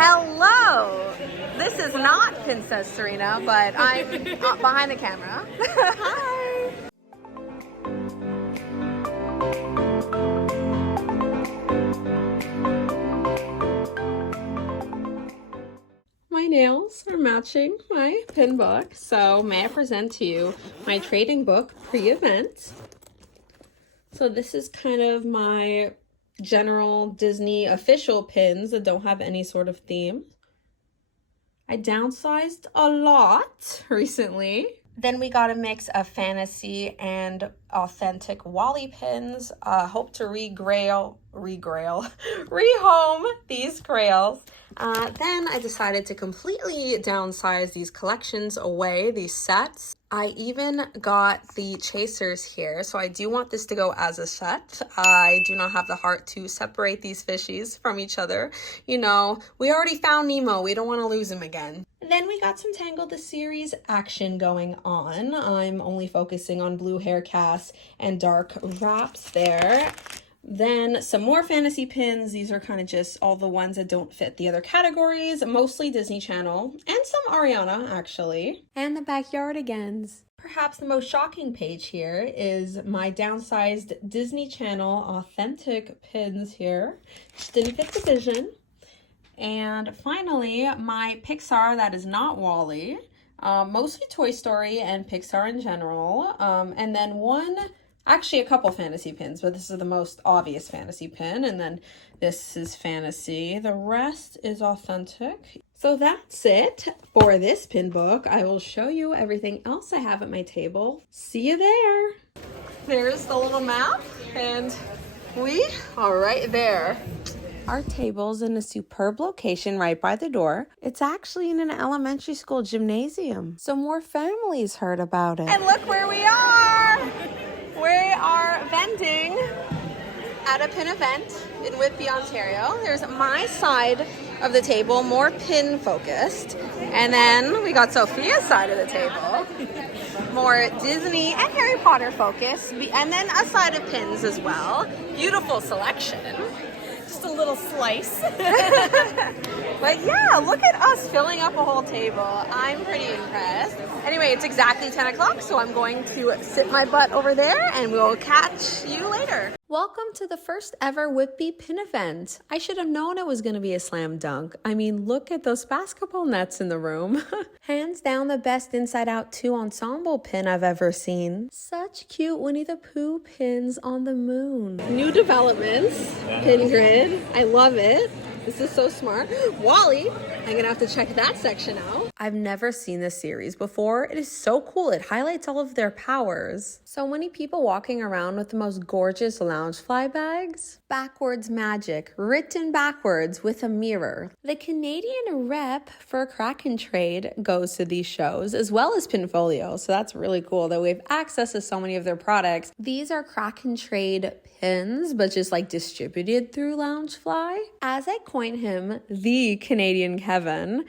Hello! This is not Princess Serena, but I'm behind the camera. Hi! My nails are matching my pin book, so may I present to you my trading book pre-event. So this is kind of my general Disney official pins that don't have any sort of theme. I downsized a lot recently. Then we got a mix of fantasy and authentic Wally pins. Hope to rehome these grails. Then I decided to completely downsize these collections away, these sets. I even got the chasers here, so I do want this to go as a set. I do not have the heart to separate these fishies from each other. You know, we already found Nemo. We don't want to lose him again. Then we got some Tangle the Series action going on. I'm only focusing on blue hair casts and dark wraps there. Then some more fantasy pins. These are kind of just all the ones that don't fit the other categories, mostly Disney Channel and some Ariana actually. And the Backyardigans. Perhaps the most shocking page here is my downsized Disney Channel authentic pins here. Just didn't fit the vision. And finally, my Pixar that is not Wally, mostly Toy Story and Pixar in general. And then actually a couple fantasy pins, but this is the most obvious fantasy pin. And then this is fantasy. The rest is authentic. So that's it for this pin book. I will show you everything else I have at my table. See you there. There's the little map and we are right there. Our table's in a superb location right by the door. It's actually in an elementary school gymnasium, so more families heard about it. And look where we are! We are vending at a pin event in Whitby, Ontario. There's my side of the table, more pin focused. And then we got Sophia's side of the table, more Disney and Harry Potter focused. And then a side of pins as well. Beautiful selection. Just a little slice. But yeah, look at us filling up a whole table. I'm pretty impressed. Anyway, it's exactly 10 o'clock, so I'm going to sit my butt over there and we'll catch you later. Welcome to the first ever Whitby pin event. I should have known it was going to be a slam dunk. I mean, look at those basketball nets in the room. Hands down the best Inside Out 2 ensemble pin I've ever seen. Such cute Winnie the Pooh pins on the moon. New developments, pin grid. I love it. This is so smart. Wally, I'm gonna have to check that section out. I've never seen this series before. It is so cool. It highlights all of their powers. So many people walking around with the most gorgeous Loungefly bags. Backwards magic, written backwards with a mirror. The Canadian rep for Crack and Trade goes to these shows, as well as Pinfolio. So that's really cool that we have access to so many of their products. These are Crack and Trade pins, but just like distributed through Loungefly. As I coin him, the Canadian Kevin,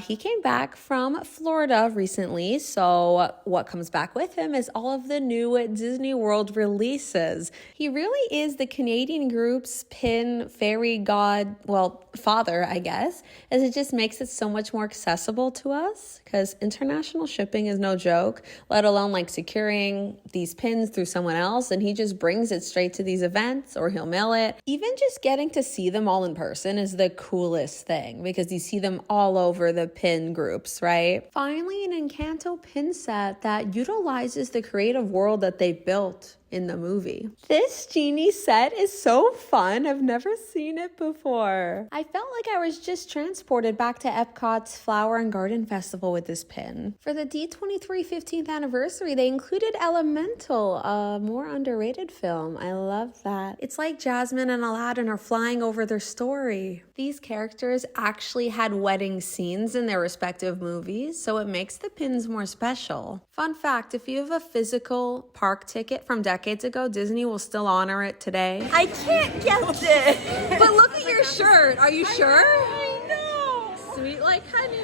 he came back from Florida recently, so what comes back with him is all of the new Disney World releases. He really is the Canadian group's pin fairy god, well, father, I guess, as it just makes it so much more accessible to us, because international shipping is no joke, let alone like securing these pins through someone else, and he just brings it straight to these events, or he'll mail it. Even just getting to see them all in person is the coolest thing, because you see them all over the pin groups, right? Finally, an Encanto pin set that utilizes the creative world that they built in the movie. This genie set is so fun. I've never seen it before. I felt like I was just transported back to Epcot's Flower and Garden Festival with this pin. For the D23 15th anniversary, they included Elemental, a more underrated film. I love that. It's like Jasmine and Aladdin are flying over their story. These characters actually had wedding scenes in their respective movies, so it makes the pins more special. Fun fact, if you have a physical park ticket from decades ago, Disney will still honor it today. I can't get it. But look at your shirt. Are you sure? I know. Sweet like honey.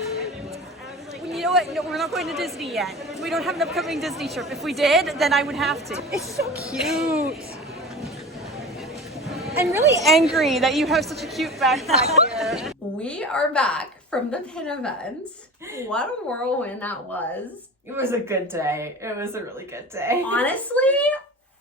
You know what? No, we're not going to Disney yet. We don't have an upcoming Disney trip. If we did, then I would have to. It's so cute. I'm really angry that you have such a cute backpack here. here. We are back from the pin event. What a whirlwind that was. It was a good day. It was a really good day. Honestly,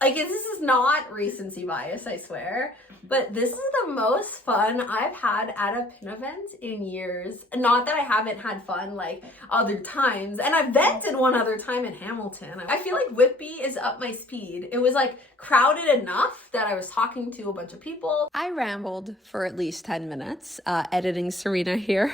like this is not recency bias, I swear, but this is the most fun I've had at a pin event in years. Not that I haven't had fun like other times, and I've vented one other time in Hamilton. I feel like Whitby is up my speed. It was like crowded enough that I was talking to a bunch of people. I rambled for at least 10 minutes editing Serena here,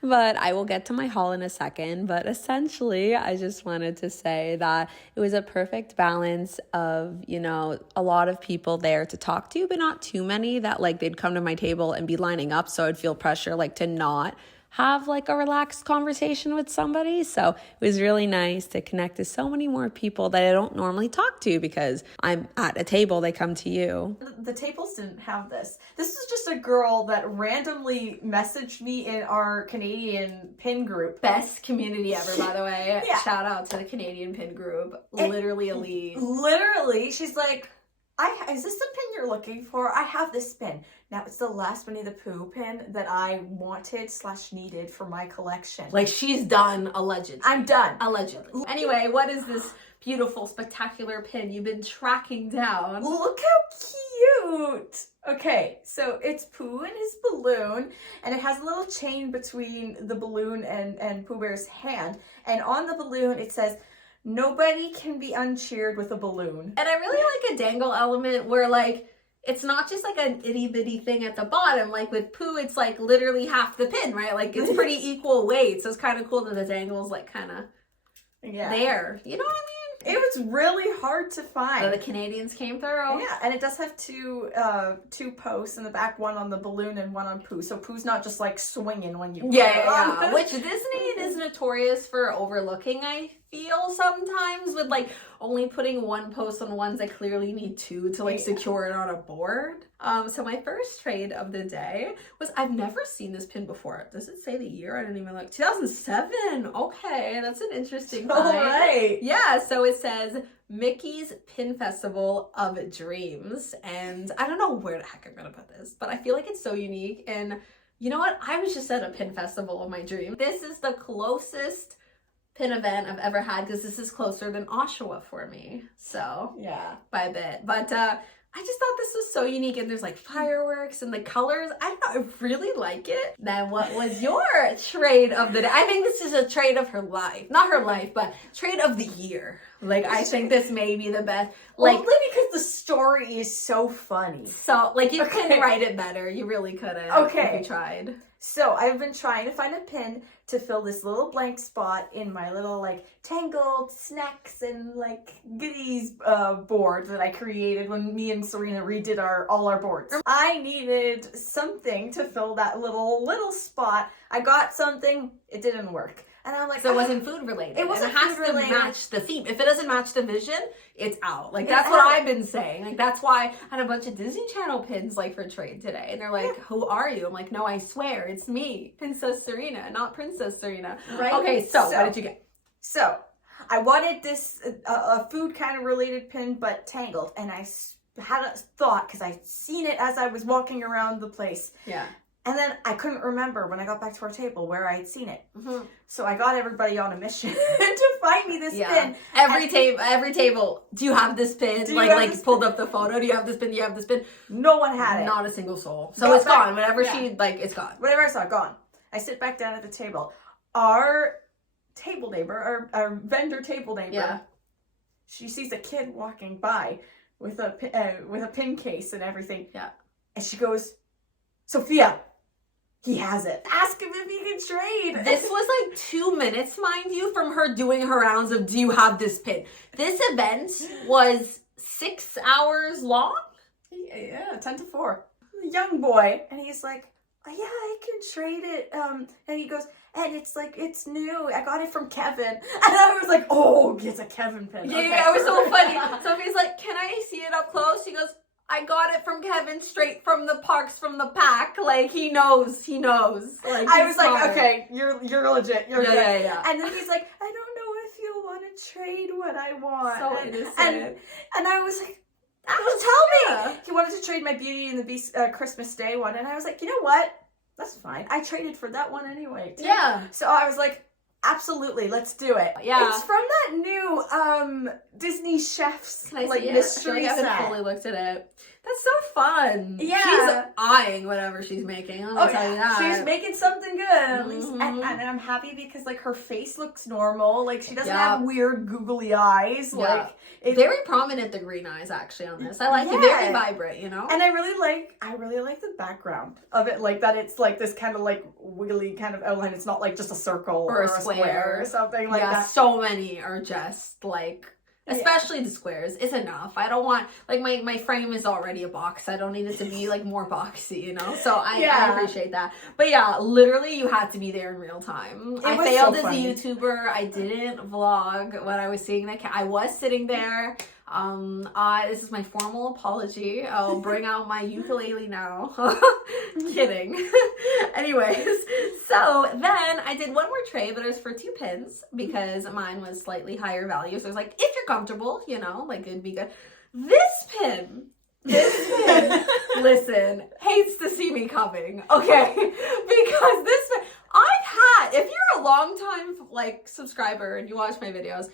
but I will get to my haul in a second. But essentially, I just wanted to say that it was a perfect balance of, you know, a lot of people there to talk to, but not too many that like they'd come to my table and be lining up. So I'd feel pressure like to not have like a relaxed conversation with somebody. So it was really nice to connect to so many more people that I don't normally talk to because I'm at a table, they come to you. The tables didn't have this. This was just a girl that randomly messaged me in our Canadian pin group. Best community ever, by the way. Yeah. Shout out to the Canadian pin group. Literally elite. Literally, she's like, is this the pin you're looking for? I have this pin. Now, it's the last Winnie the Pooh pin that I wanted/needed for my collection. Like, she's done, allegedly. I'm done. Allegedly. Anyway, what is this beautiful, spectacular pin you've been tracking down? Look how cute. Okay, so it's Pooh and his balloon, and it has a little chain between the balloon and Pooh Bear's hand. And on the balloon, it says, "Nobody can be uncheered with a balloon." And I really like a dangle element where, like, it's not just like an itty bitty thing at the bottom. Like with Pooh, it's like literally half the pin, right? Like it's pretty equal weight. So it's kind of cool that the dangle's like kind of there. You know what I mean? It was really hard to find. So the Canadians came through. Yeah, and it does have two posts in the back, one on the balloon and one on Pooh. So Pooh's not just like swinging when you put it on. Which Disney is notorious for overlooking, I feel sometimes, with like only putting one post on ones that clearly need two to like secure it on a board. So my first trade of the day was, I've never seen this pin before. Does it say the year? I didn't even look. 2007. Okay, that's an interesting All find. right. Yeah, so it says Mickey's Pin Festival of Dreams, and I don't know where the heck I'm gonna put this, but I feel like it's so unique. And you know what? I was just at a pin festival of my dream. This is the closest pin event I've ever had because this is closer than Oshawa for me. So Yeah. by a bit. But I just thought this was so unique, and there's like fireworks and the colors. I don't know, I really like it. Then what was your trade of the day? I think this is a trade of her life. Not her life, but trade of the year. Like, I think this may be the best. Like, only because the story is so funny. so, like, you couldn't write it better. You really couldn't. Okay. If you tried. So I've been trying to find a pin to fill this little blank spot in my little like tangled snacks and like goodies board that I created when me and Serena redid all our boards. I needed something to fill that little spot. I got something, it didn't work. And I'm like, So it wasn't food related. It wasn't It has food to related. match the theme. If it doesn't match the vision, it's out. Like, It's that's what out. I've been saying. Like, that's why I had a bunch of Disney Channel pins, like, for trade today. And they're like, who are you? I'm like, no, I swear, it's me, Princess Serena, not Princess Serena. Right? Okay, so what did you get? So I wanted this a food kind of related pin, but tangled. And I had a thought because I'd seen it as I was walking around the place. Yeah. And then I couldn't remember when I got back to our table where I had seen it. Mm-hmm. So I got everybody on a mission to find me this pin. Every table. Do you have this pin? Pulled up the photo. Do you have this pin? Do you have this pin? No one had it. Not a single soul. So it's gone. Whenever it's gone. Whatever I saw, gone. I sit back down at the table. Our table neighbor, our vendor table neighbor, she sees a kid walking by with a pin case and everything. Yeah. And she goes, "Sophia, he has it. Ask him if he can trade." This was like 2 minutes, mind you, from her doing her rounds of, do you have this pin? This event was 6 hours long? Yeah, 10 to 4. A young boy. And he's like, "Oh, yeah, I can trade it." And he goes, "And it's like, it's new. I got it from Kevin." And I was like, "Oh, it's a Kevin pin." Yeah, Okay. it was so funny. Sophie's like, "Can I see it up close?" She goes, "I got it from Kevin straight from the parks from the pack." Like, he knows. Like, I was smart. like, "Okay, you're legit. You're good." Yeah. And then he's like, "I don't know if you'll want to trade what I want." So innocent. And I was like, Yeah. tell me. He wanted to trade my Beauty and the Beast Christmas Day one. And I was like, you know what? that's fine. I traded for that one anyway, too. Yeah. So I was like, absolutely, let's do it. Yeah. It's from that new Disney Chef's Can I like see it? mystery I set. haven't fully looked at it. That's so fun. Yeah. She's eyeing whatever she's making. Let me tell you that. She's making something good, at least. And I'm happy because, like, her face looks normal. Like, she doesn't have weird googly eyes. Yeah. Like, very prominent, the green eyes, actually, on this. I like it. Very vibrant, you know? And I really like the background of it, like, that it's, like, this kind of, like, wiggly kind of outline. It's not, like, just a circle or a square or something like that. So many are just, like... Especially the squares. It's enough. I don't want, like, my frame is already a box. I don't need it to be, like, more boxy, you know? So I appreciate that. But yeah, literally you had to be there in real time. I failed as a YouTuber. I didn't vlog when I was seeing the I was sitting there. This is my formal apology. I'll bring out my ukulele now. Kidding. Anyways, so then I did one more tray, but it was for 2 pins because mine was slightly higher value. So I was like, if you're comfortable, you know, like it'd be good. This pin, listen, hates to see me coming, okay? Because this pin, if you're a long time, like, subscriber and you watch my videos,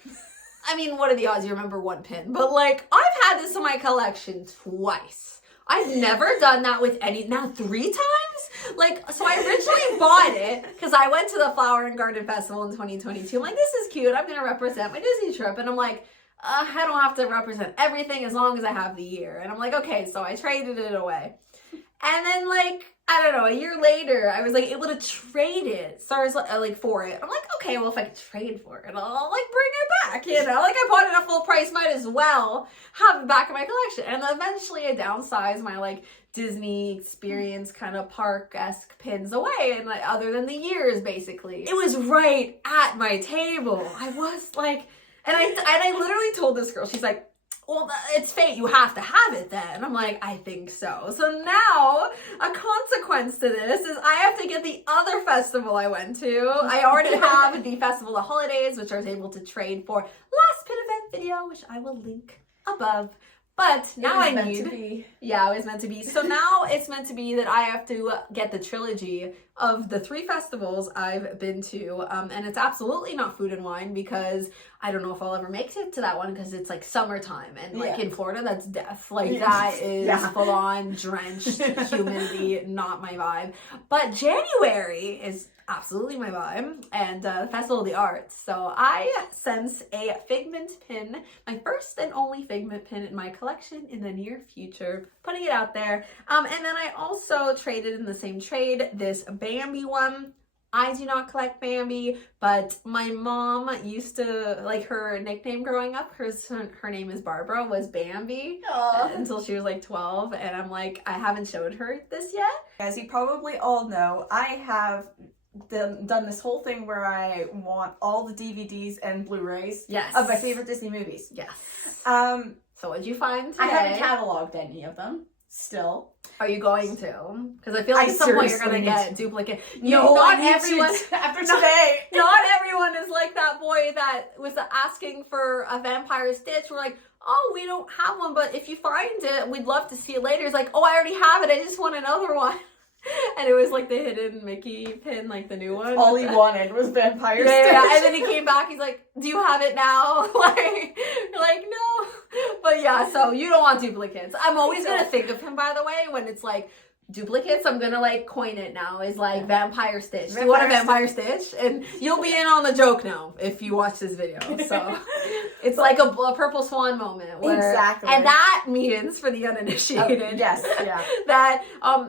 I mean, what are the odds you remember one pin? But, like, I've had this in my collection twice. I've never done that with now 3 times? Like, so I originally bought it because I went to the Flower and Garden Festival in 2022. I'm like, this is cute. I'm going to represent my Disney trip. And I'm like, I don't have to represent everything as long as I have the year. And I'm like, okay, so I traded it away. And then, like, I don't know, a year later, I was, like, able to trade it. So I was, like, for it. I'm like, okay, well, if I could trade for it, I'll, like, bring it back, you know? Like, I bought it at full price, might as well have it back in my collection. And eventually I downsized my, like, Disney experience kind of park-esque pins away, and, like, other than the years, basically. It was right at my table. I was, like, and I literally told this girl, she's like, well, it's fate. You have to have it then. And I'm like, I think so. So now a consequence to this is I have to get the other festival I went to. I already have the Festival of Holidays, which I was able to trade for last pin event video, which I will link above. But now I need, yeah, it was meant to be. So now it's meant to be that I have to get the trilogy of the 3 festivals I've been to. And it's absolutely not Food and Wine because I don't know if I'll ever make it to that one because it's like summertime. And like in Florida, that's death. Like that is full on drenched humidity, not my vibe. But January is absolutely my vibe, and the Festival of the Arts. So I sense a Figment pin, my first and only Figment pin in my collection in the near future, putting it out there. And then I also traded in the same trade this Bambi one. I do not collect Bambi, but my mom used to, like, her nickname growing up, her name is Barbara, was Bambi until she was like 12, and I'm like, I haven't showed her this yet. As you probably all know, I have done this whole thing where I want all the DVDs and Blu-rays of my favorite Disney movies. Yes. So what'd you find today? I haven't cataloged any of them still. Are you going to? Because I feel like at some point you're going to get duplicate. No, not everyone. After today. Not everyone is like that boy that was asking for a Vampire Stitch. We're like, oh, we don't have one, but if you find it, we'd love to see it later. It's like, oh, I already have it. I just want another one. And it was like the hidden Mickey pin, like the new one. All he wanted was Vampire Stitch. Yeah, and then he came back, he's like, do you have it now? Like, no. But yeah, so you don't want duplicates. I'm always going to think of him, by the way, when it's like duplicates. I'm going to like coin it now as like Vampire Stitch. You want a Vampire Stitch? And you'll be in on the joke now if you watch this video. So it's like a purple swan moment. Where, exactly. And that means, for the uninitiated, that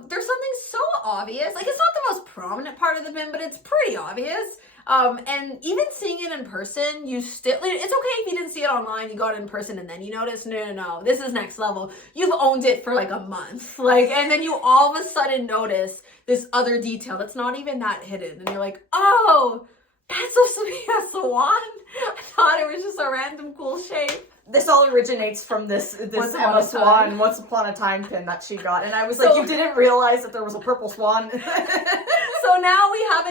there's something so obvious. Like, it's not the most prominent part of the pin, but it's pretty obvious. And even seeing it in person, you still, it's okay if you didn't see it online, you got it in person and then you notice, no, this is next level. You've owned it for like a month, like, and then you all of a sudden notice this other detail that's not even that hidden. And you're like, oh, that's supposed to be a swan? I thought it was just a random cool shape. This all originates from this Emma Swan Once Upon a Time pin that she got. And I was like, you didn't realize that there was a purple swan? So now we have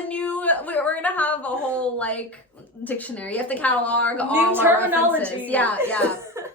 we're going to have a whole, like, dictionary. You have to catalog New all our references. terminology.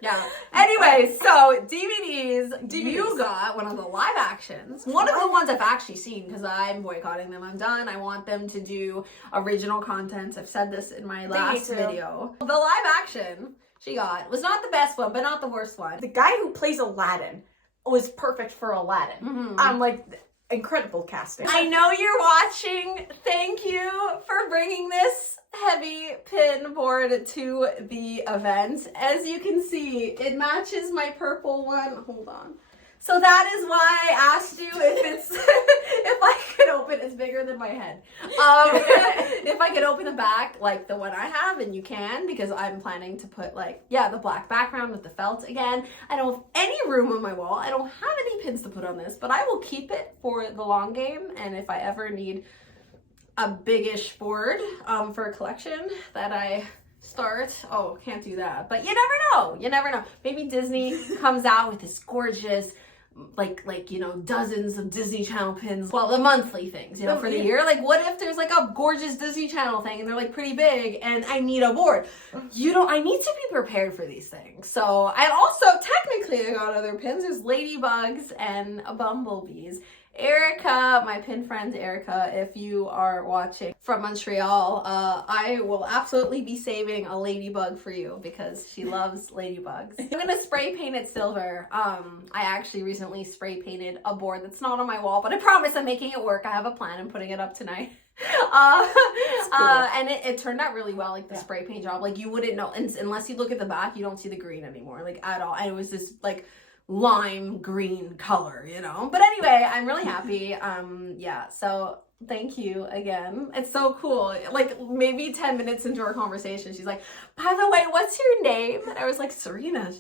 Yeah. Anyway, so DVDs. You got one of the live actions. One of the ones I've actually seen because I'm boycotting them. I'm done. I want them to do original content. I've said this in my last video. The live action she got was not the best one, but not the worst one. The guy who plays Aladdin was perfect for Aladdin. I'm like, incredible casting. I know you're watching. Thank you for bringing this heavy pin board to the event. As you can see, it matches my purple one. Hold on. So that is why I asked you if it's if I could open. It's bigger than my head. If I could open the back like the one I have, and you can, because I'm planning to put the black background with the felt again. I don't have any room on my wall. I don't have any pins to put on this, but I will keep it for the long game. And if I ever need a big-ish board for a collection that I start. Oh, can't do that. But you never know. You never know. Maybe Disney comes out with this gorgeous, dozens of Disney Channel pins. Well, the monthly things, for the year. Like, what if there's a gorgeous Disney Channel thing and they're pretty big and I need a board? I need to be prepared for these things. So I also technically got other pins. There's ladybugs and bumblebees. Erica, my pin friend Erica, if you are watching from Montreal, I will absolutely be saving a ladybug for you because she loves ladybugs. I'm gonna spray paint it silver. I actually recently spray painted a board that's not on my wall, but I promise I'm making it work. I have a plan. I'm putting it up tonight. And it turned out really well, the spray paint job. You wouldn't know, unless you look at the back, you don't see the green anymore, at all. And it was this lime green color, but anyway, I'm really happy. So thank you again. It's so cool. Maybe 10 minutes into our conversation, she's like, by the way, what's your name? And I was like, Serena.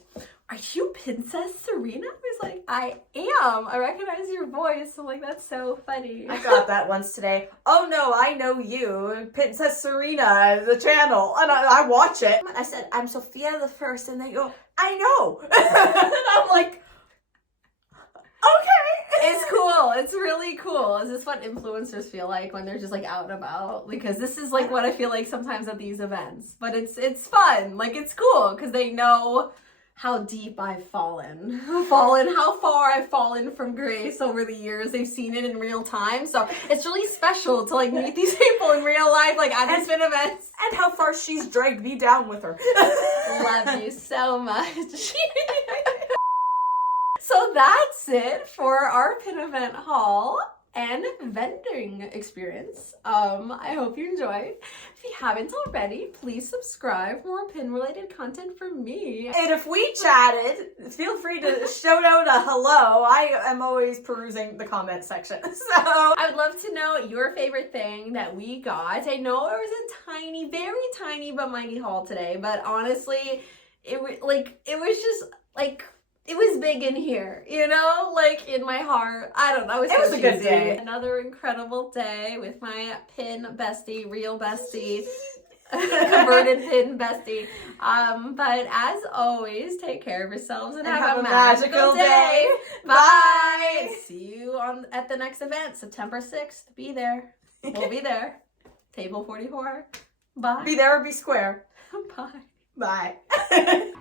Are you Princess Serena? I was like, I am. I recognize your voice. I'm like, that's so funny. I got that once today. Oh no, I know you. Princess Serena, the channel. And I watch it. I said, I'm Sophia the First. And they go, I know. And I'm like, okay. It's cool. It's really cool. Is this what influencers feel like when they're just out and about? Because this is what I feel like sometimes at these events. But it's fun. It's cool because they know how deep I've fallen, how far I've fallen from grace over the years. They've seen it in real time. So it's really special to meet these people in real life, at these pin events. And how far she's dragged me down with her. Love you so much. So that's it for our pin event haul and vending experience. I hope you enjoyed. If you haven't already, please subscribe for more pin related content from me. And if we chatted, feel free to shout out a hello. I am always perusing the comment section. So I would love to know your favorite thing that we got. I know it was a tiny, very tiny but mighty haul today, but honestly, it was just it was big in here, in my heart. I don't know. It was a good day. Another incredible day with my pin bestie, real bestie, converted pin bestie. But as always, take care of yourselves and have a magical day. Bye. See you at the next event, September 6th. Be there. We'll be there. Table 44. Bye. Be there or be square. Bye. Bye.